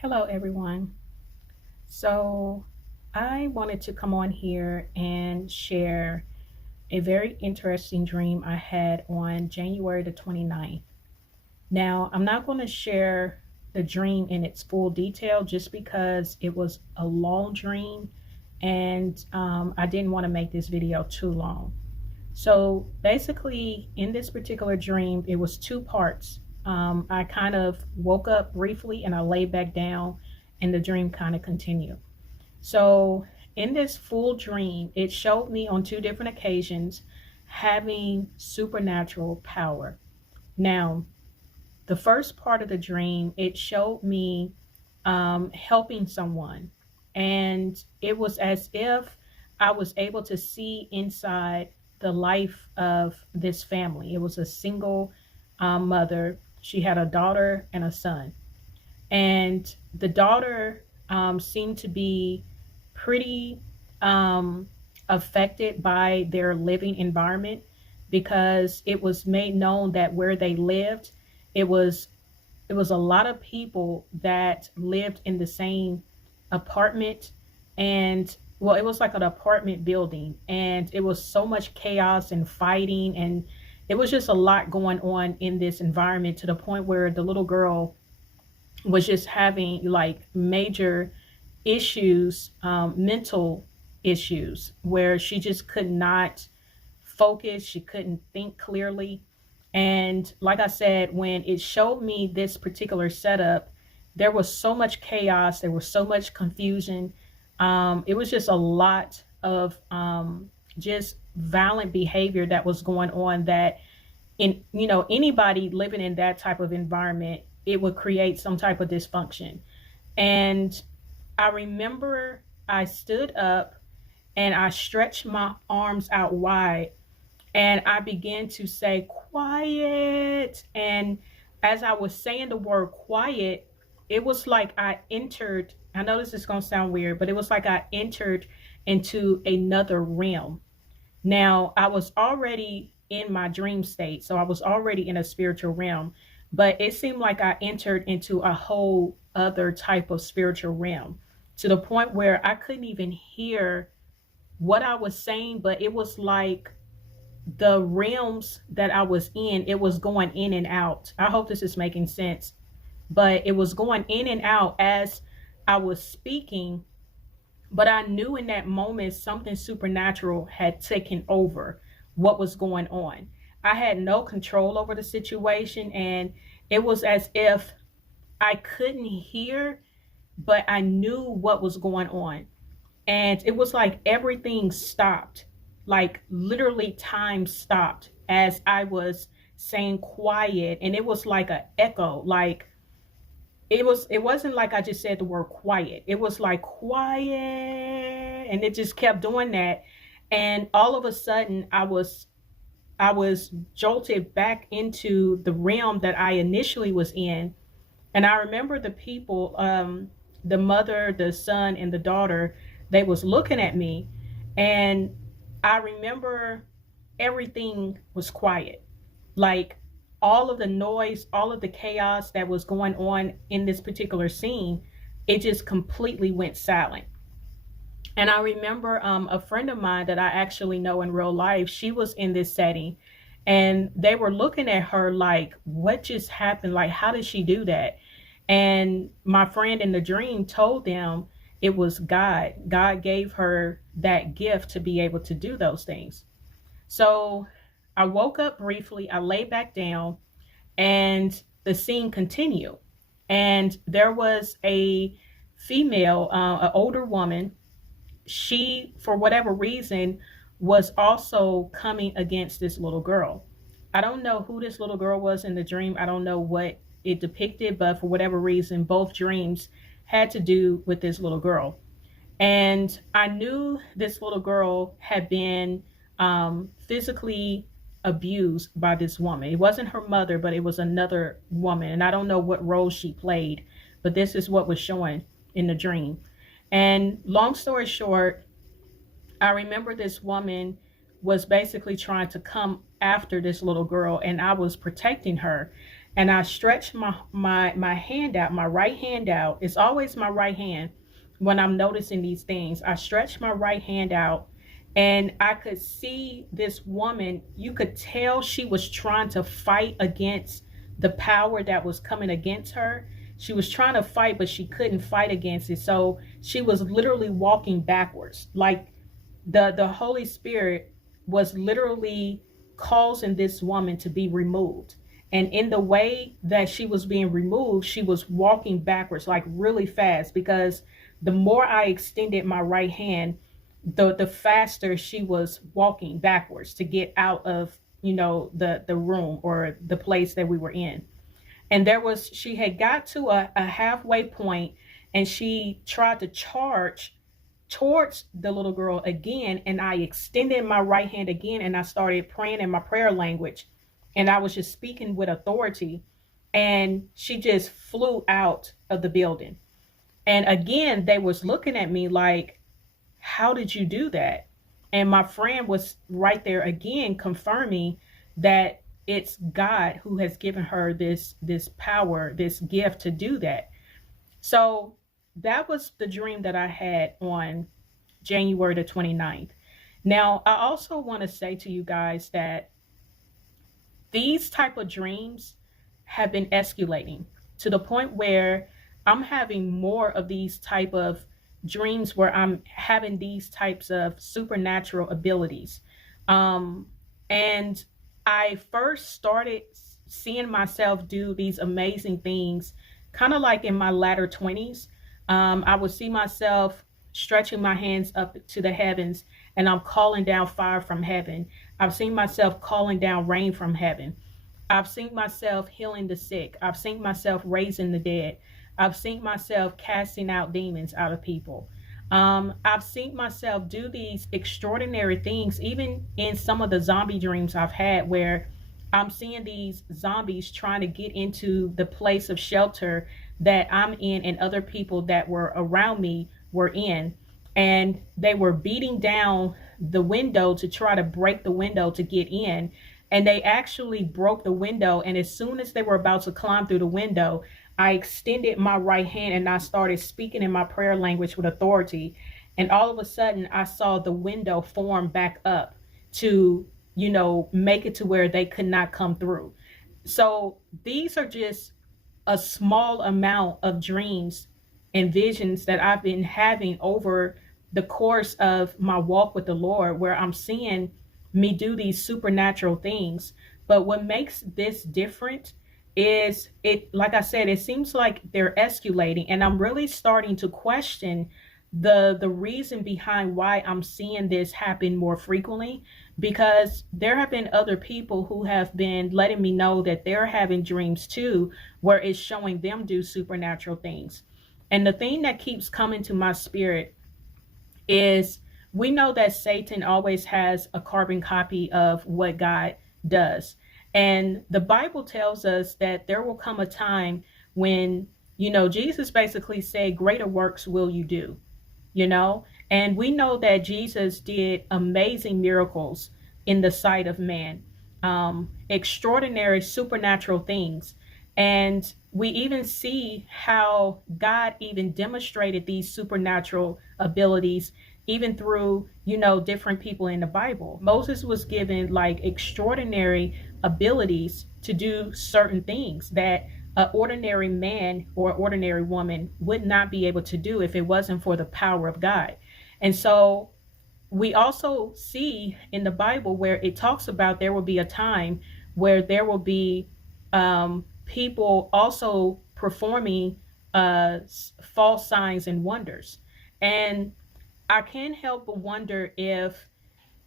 Hello, everyone. So, I wanted to come on here and share a very interesting dream I had on January the 29th. Now, I'm not going to share the dream in its full detail just because it was a long dream and I didn't want to make this video too long. So, basically, in this particular dream, it was two parts. I kind of woke up briefly and I lay back down, and the dream kind of continued. So, in this full dream, it showed me on two different occasions having supernatural power. Now, the first part of the dream, it showed me helping someone, and it was as if I was able to see inside the life of this family. It was a single mother. She had a daughter and a son, and the daughter seemed to be pretty affected by their living environment because it was made known that where they lived, it was it was a lot of people that lived in the same apartment. And well, it was like an apartment building, and it was so much chaos and fighting, and it was just a lot going on in this environment to the point where the little girl was just having like major issues, mental issues, where she just could not focus, she couldn't think clearly. And like I said, when it showed me this particular setup, there was so much chaos, there was so much confusion. It was just a lot of just violent behavior that was going on, that in anybody living in that type of environment, it would create some type of dysfunction. And I remember I stood up and I stretched my arms out wide, and I began to say, "Quiet." And as I was saying the word quiet, it was like I entered. I know this is going to sound weird, but it was like I entered into another realm. Now, I was already in my dream state, so I was already in a spiritual realm, but it seemed like I entered into a whole other type of spiritual realm, to the point where I couldn't even hear what I was saying, but it was like the realms that I was in, it was going in and out. I hope this is making sense, but it was going in and out as I was speaking. But I knew in that moment something supernatural had taken over what was going on. I had no control over the situation, and it was as if I couldn't hear, but I knew what was going on. And it was like everything stopped, like literally time stopped as I was saying quiet. And it was like an echo, like it wasn't like I just said the word quiet. It was like quiet, and it just kept doing that. And all of a sudden I was jolted back into the realm that I initially was in. And I remember the people, the mother, the son, and the daughter, they was looking at me. And I remember everything was quiet. Like all of the noise, all of the chaos that was going on in this particular scene, it just completely went silent. And I remember a friend of mine that I actually know in real life, she was in this setting, and they were looking at her like, what just happened? Like, how did she do that? And my friend in the dream told them it was God. God gave her that gift to be able to do those things. So I woke up briefly, I lay back down, and the scene continued. And there was a female, an older woman. She, for whatever reason, was also coming against this little girl. I don't know who this little girl was in the dream. I don't know what it depicted, but for whatever reason, both dreams had to do with this little girl. And I knew this little girl had been physically abused by this woman. It wasn't her mother, but it was another woman. And I don't know what role she played, but this is what was showing in the dream. And long story short, I remember this woman was basically trying to come after this little girl, and I was protecting her. and I stretched my hand out, my right hand out. It's always my right hand when I'm noticing these things. I stretched my right hand out, and I could see this woman. You could tell she was trying to fight against the power that was coming against her. She was trying to fight, but she couldn't fight against it. So she was literally walking backwards. Like the Holy Spirit was literally causing this woman to be removed. And in the way that she was being removed, she was walking backwards, like really fast, because the more I extended my right hand, the faster she was walking backwards to get out of, the room or the place that we were in. And she had got to a halfway point, and she tried to charge towards the little girl again, and I extended my right hand again, and I started praying in my prayer language, and I was just speaking with authority, and she just flew out of the building. And again, they was looking at me like, how did you do that? And my friend was right there again confirming that it's God who has given her this power, this gift to do that. So that was the dream that I had on January the 29th. Now, I also want to say to you guys that these type of dreams have been escalating to the point where I'm having more of these type of dreams where I'm having these types of supernatural abilities. Um, and I first started seeing myself do these amazing things kind of like in my latter 20s. I would see myself stretching my hands up to the heavens, and I'm calling down fire from heaven. I've seen myself calling down rain from heaven. I've seen myself healing the sick. I've seen myself raising the dead. I've seen myself casting out demons out of people. I've seen myself do these extraordinary things, even in some of the zombie dreams I've had, where I'm seeing these zombies trying to get into the place of shelter that I'm in and other people that were around me were in. And they were beating down the window to try to break the window to get in. And they actually broke the window. And as soon as they were about to climb through the window, I extended my right hand and I started speaking in my prayer language with authority. And all of a sudden, I saw the window form back up to, make it to where they could not come through. So these are just a small amount of dreams and visions that I've been having over the course of my walk with the Lord, where I'm seeing me do these supernatural things. But what makes this different is it, like I said, it seems like they're escalating, and I'm really starting to question the reason behind why I'm seeing this happen more frequently, because there have been other people who have been letting me know that they're having dreams too, where it's showing them do supernatural things. And the thing that keeps coming to my spirit is, we know that Satan always has a carbon copy of what God does. And the Bible tells us that there will come a time when, Jesus basically said, greater works will you do, and we know that Jesus did amazing miracles in the sight of man, extraordinary supernatural things. And we even see how God even demonstrated these supernatural abilities even through, different people in the Bible. Moses was given like extraordinary abilities to do certain things that an ordinary man or ordinary woman would not be able to do if it wasn't for the power of God. And so we also see in the Bible where it talks about there will be a time where there will be people also performing false signs and wonders. And I can't help but wonder if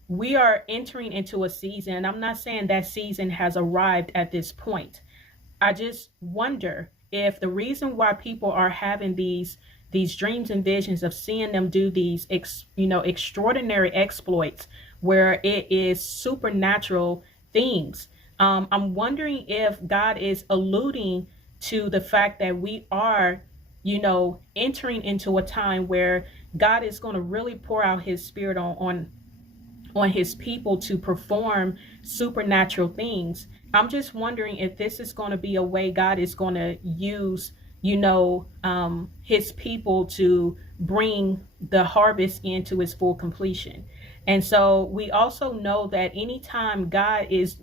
we are entering into a season. I'm not saying that season has arrived at this point. I just wonder if the reason why people are having these dreams and visions of seeing them do these extraordinary exploits where it is supernatural things. I'm wondering if God is alluding to the fact that we are, entering into a time where God is going to really pour out his spirit on his people to perform supernatural things. I'm just wondering if this is going to be a way God is going to use, his people to bring the harvest into its full completion. And so we also know that anytime God is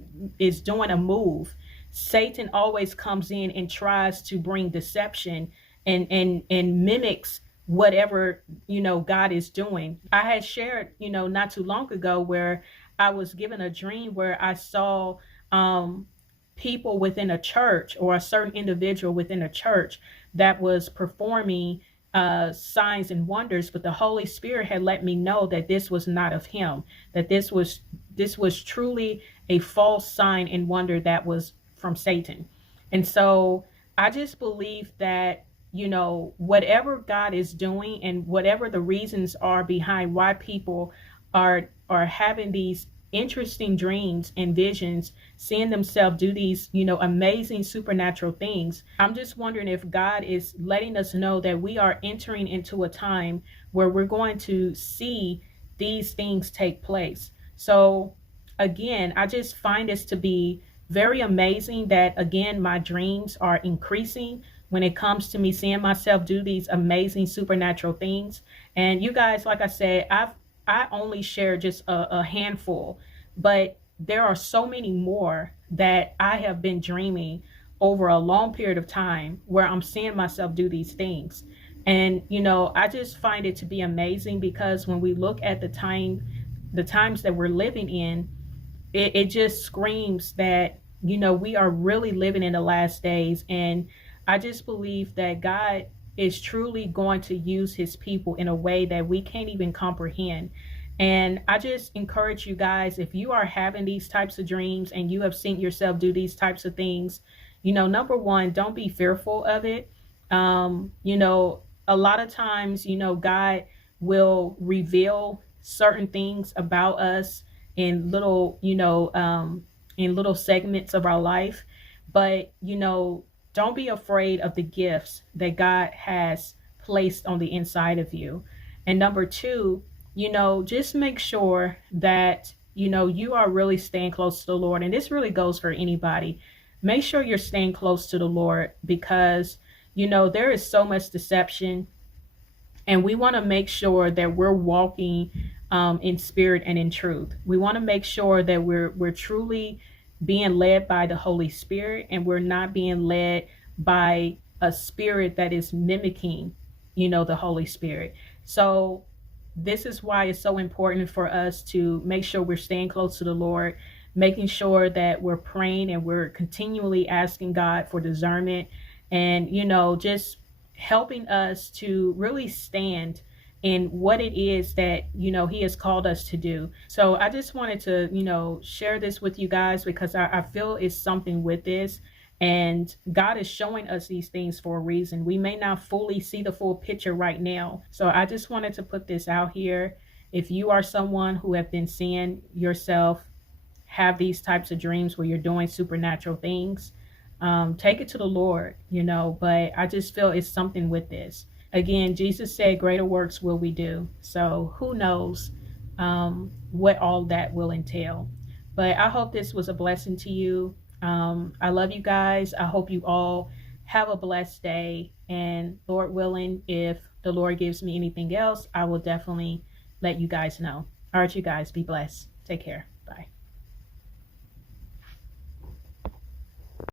doing a move, Satan always comes in and tries to bring deception and mimics whatever God is doing. I had shared not too long ago where I was given a dream where I saw um, people within a church, or a certain individual within a church, that was performing signs and wonders, but the Holy Spirit had let me know that this was not of Him, that this was truly a false sign and wonder that was from Satan. And so I just believe that whatever God is doing and whatever the reasons are behind why people are having these interesting dreams and visions, seeing themselves do these amazing supernatural things, I'm just wondering if God is letting us know that we are entering into a time where we're going to see these things take place. So again, I just find this to be very amazing that, again, my dreams are increasing when it comes to me seeing myself do these amazing supernatural things. And you guys, like I said, I only share just a handful, but there are so many more that I have been dreaming over a long period of time where I'm seeing myself do these things. And I just find it to be amazing because when we look at the times that we're living in, it just screams that we are really living in the last days. And I just believe that God is truly going to use his people in a way that we can't even comprehend. And I just encourage you guys, if you are having these types of dreams and you have seen yourself do these types of things, number one, don't be fearful of it. A lot of times, God will reveal certain things about us in little segments of our life. But, don't be afraid of the gifts that God has placed on the inside of you. And number two, just make sure that, you are really staying close to the Lord. And this really goes for anybody. Make sure you're staying close to the Lord because, there is so much deception, and we want to make sure that we're walking in spirit and in truth. We want to make sure that we're truly being led by the Holy Spirit, and we're not being led by a spirit that is mimicking, the Holy Spirit. So this is why it's so important for us to make sure we're staying close to the Lord, making sure that we're praying and we're continually asking God for discernment, and just helping us to really stand in what it is that he has called us to do. So I just wanted to share this with you guys because I feel it's something with this, and God is showing us these things for a reason. We may not fully see the full picture right now, so I just wanted to put this out here. If you are someone who have been seeing yourself have these types of dreams where you're doing supernatural things, take it to the Lord, but I just feel it's something with this. Again, Jesus said, greater works will we do. So who knows what all that will entail. But I hope this was a blessing to you. I love you guys. I hope you all have a blessed day. And Lord willing, if the Lord gives me anything else, I will definitely let you guys know. All right, you guys, be blessed. Take care.